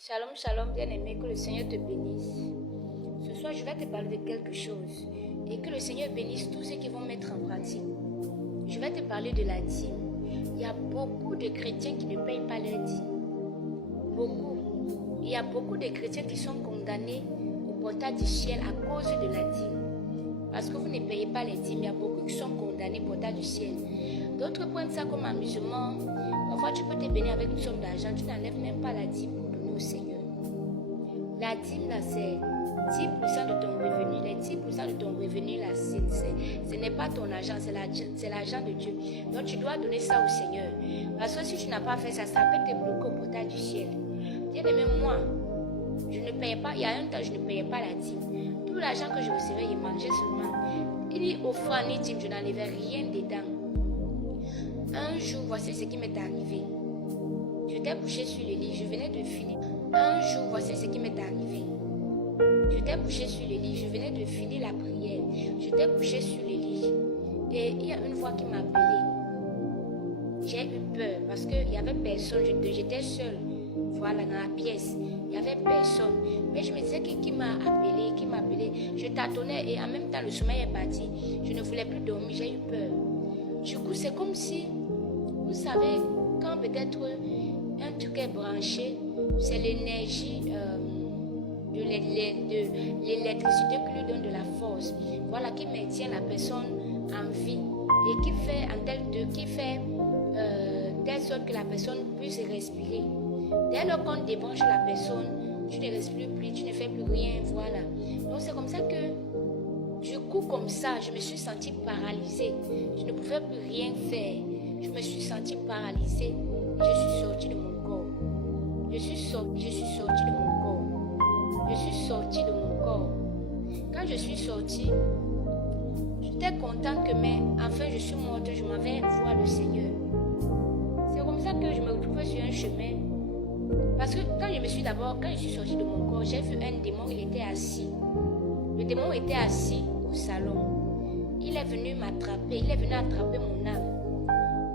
Shalom, shalom, bien-aimé, que le Seigneur te bénisse. Ce soir, je vais te parler de quelque chose et que le Seigneur bénisse tous ceux qui vont mettre en pratique. Je vais te parler de la dîme. Il y a beaucoup de chrétiens qui ne payent pas leur dîme. Beaucoup. Il y a beaucoup de chrétiens qui sont condamnés au portail du ciel à cause de la dîme. Parce que vous ne payez pas les dîmes, il y a beaucoup qui sont condamnés au portail du ciel. D'autres prennent ça comme amusement. Parfois, tu peux te bénir avec une somme d'argent, tu n'enlèves même pas la dîme pour donner au Seigneur. La dîme, là, c'est 10% de ton revenu. Les 10% de ton revenu, là, ce n'est pas ton argent, c'est l'argent de Dieu. Donc, tu dois donner ça au Seigneur. Parce que si tu n'as pas fait ça, ça peut te bloquer au portail du ciel. Bien-aimé, moi, je ne payais pas, il y a un temps, je ne payais pas la dîme. Tout l'argent que je recevais, il mangeait seulement. Il dit offrande ni dîme, je n'enlevais rien dedans. Un jour, voici ce qui m'est arrivé. J'étais couché sur le lit, je venais de finir. Un jour, voici ce qui m'est arrivé. J'étais couché sur le lit, je venais de finir la prière. J'étais couché sur le lit. Et il y a une voix qui m'a appelé. J'ai eu peur parce qu'il n'y avait personne, j'étais seule. Voilà, dans la pièce. Il n'y avait personne. Mais je me disais qui m'a appelé. Je tâtonnais et en même temps, le sommeil est parti. Je ne voulais plus dormir, j'ai eu peur. Du coup, c'est comme si, vous savez, quand peut-être un truc est branché, c'est l'énergie de l'électricité qui lui donne de la force. Voilà, qui maintient la personne en vie et qui fait telle sorte que la personne puisse respirer. Dès lors qu'on débranche la personne, tu ne respires plus, tu ne fais plus rien, voilà. Donc c'est comme ça que, du coup comme ça, je me suis sentie paralysée. Je ne pouvais plus rien faire. Je me suis sentie paralysée. Je suis sortie de mon corps. Je suis sortie de mon corps. Je suis sortie de mon corps. Quand je suis sortie, j'étais contente que, mais enfin je suis morte, je m'en vais voir le Seigneur. C'est comme ça que je me retrouvais sur un chemin. Parce que quand je suis sortie de mon corps, j'ai vu un démon, il était assis. Le démon était assis au salon. Il est venu m'attraper, il est venu attraper mon âme.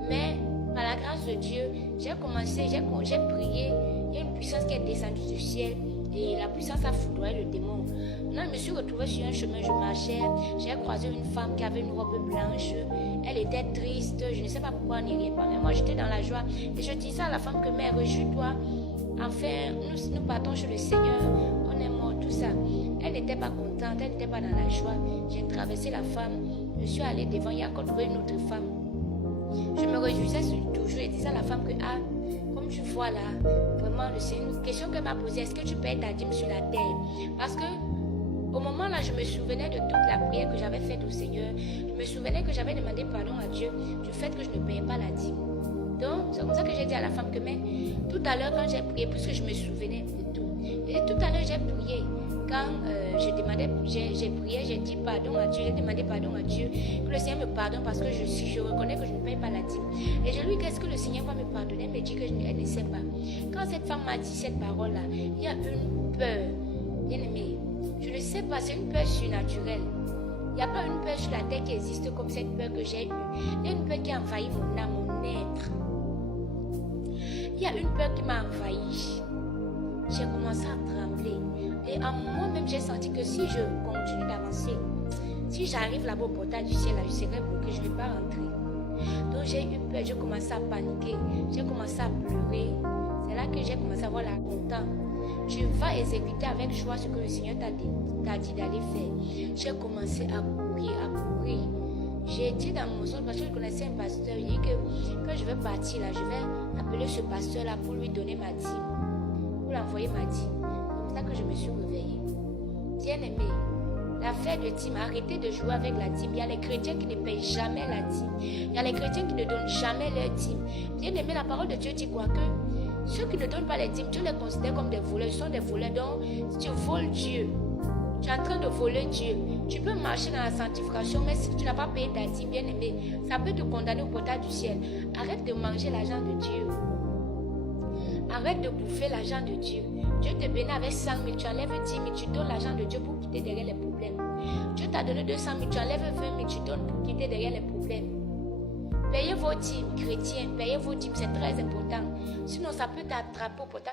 Mais par la grâce de Dieu, j'ai prié. Il y a une puissance qui est descendue du ciel et la puissance a foudroyé le démon. Maintenant, je me suis retrouvée sur un chemin, je marchais. J'ai croisé une femme qui avait une robe blanche. Elle était triste, je ne sais pas pourquoi elle n'y riait pas. Mais moi, j'étais dans la joie. Et je disais à la femme que, mère, réjouis-toi. Enfin, nous partons chez le Seigneur. On est mort, tout ça. Elle n'était pas contente, elle n'était pas dans la joie. J'ai traversé la femme. Je suis allée devant, il y a encore trouvé une autre femme. Je me réjouissais toujours et disais à la femme que, comme tu vois là, vraiment, c'est une question qu'elle m'a posée. Est-ce que tu payes ta dîme sur la terre? Parce que, au moment là, je me souvenais de toute la prière que j'avais faite au Seigneur. Je me souvenais que j'avais demandé pardon à Dieu du fait que je ne payais pas la dîme. Donc, c'est comme ça que j'ai dit à la femme que, mais tout à l'heure, quand j'ai prié, puisque je me souvenais de tout, et tout à l'heure, j'ai prié. Quand j'ai prié, j'ai dit pardon à Dieu, j'ai demandé pardon à Dieu, que le Seigneur me pardonne parce que je reconnais que je ne paye pas la dîme. Et je lui dis, est-ce que le Seigneur va me pardonner? Elle me dit qu'elle ne sait pas. Quand cette femme m'a dit cette parole-là, il y a une peur, bien aimée. Je ne sais pas, c'est une peur surnaturelle. Il n'y a pas une peur sur la terre qui existe comme cette peur que j'ai eue. Il y a une peur qui a envahi mon âme, mon être. Il y a une peur qui m'a envahi. J'ai commencé à trembler. Et en moi-même, j'ai senti que si je continue d'avancer, si j'arrive là-bas au portail du ciel, là, je serai bloquée, je ne vais pas rentrer. Donc j'ai eu peur, j'ai commencé à paniquer, j'ai commencé à pleurer. C'est là que j'ai commencé à avoir la honte. Tu vas exécuter avec joie ce que le Seigneur t'a dit d'aller faire. J'ai commencé à courir, J'ai dit dans mon son, parce que je connaissais un pasteur, il dit que quand je vais partir là, je vais appeler ce pasteur-là pour lui donner ma dîme, pour l'envoyer ma dîme. C'est comme ça que je me suis réveillée. Bien-aimé, l'affaire de dîme, arrêtez de jouer avec la dîme. Il y a les chrétiens qui ne payent jamais la dîme. Il y a les chrétiens qui ne donnent jamais leur dîme. Bien-aimé, la parole de Dieu dit quoi? Que ceux qui ne donnent pas les dîmes, Dieu les considère comme des voleurs. Ils sont des voleurs. Donc, si tu voles Dieu, tu es en train de voler Dieu. Tu peux marcher dans la sanctification, mais si tu n'as pas payé ta dîme, bien-aimé, ça peut te condamner au portail du ciel. Arrête de manger l'argent de Dieu. Arrête de bouffer l'argent de Dieu. Dieu te bénit avec 100 000, tu enlèves 10 000, tu donnes l'argent de Dieu pour quitter derrière les problèmes. Dieu t'a donné 200 000, tu enlèves 20 000, tu donnes pour quitter derrière les problèmes. Payez vos dîmes, chrétiens, payez vos dîmes, c'est très important. Sinon, ça peut t'attraper au portail.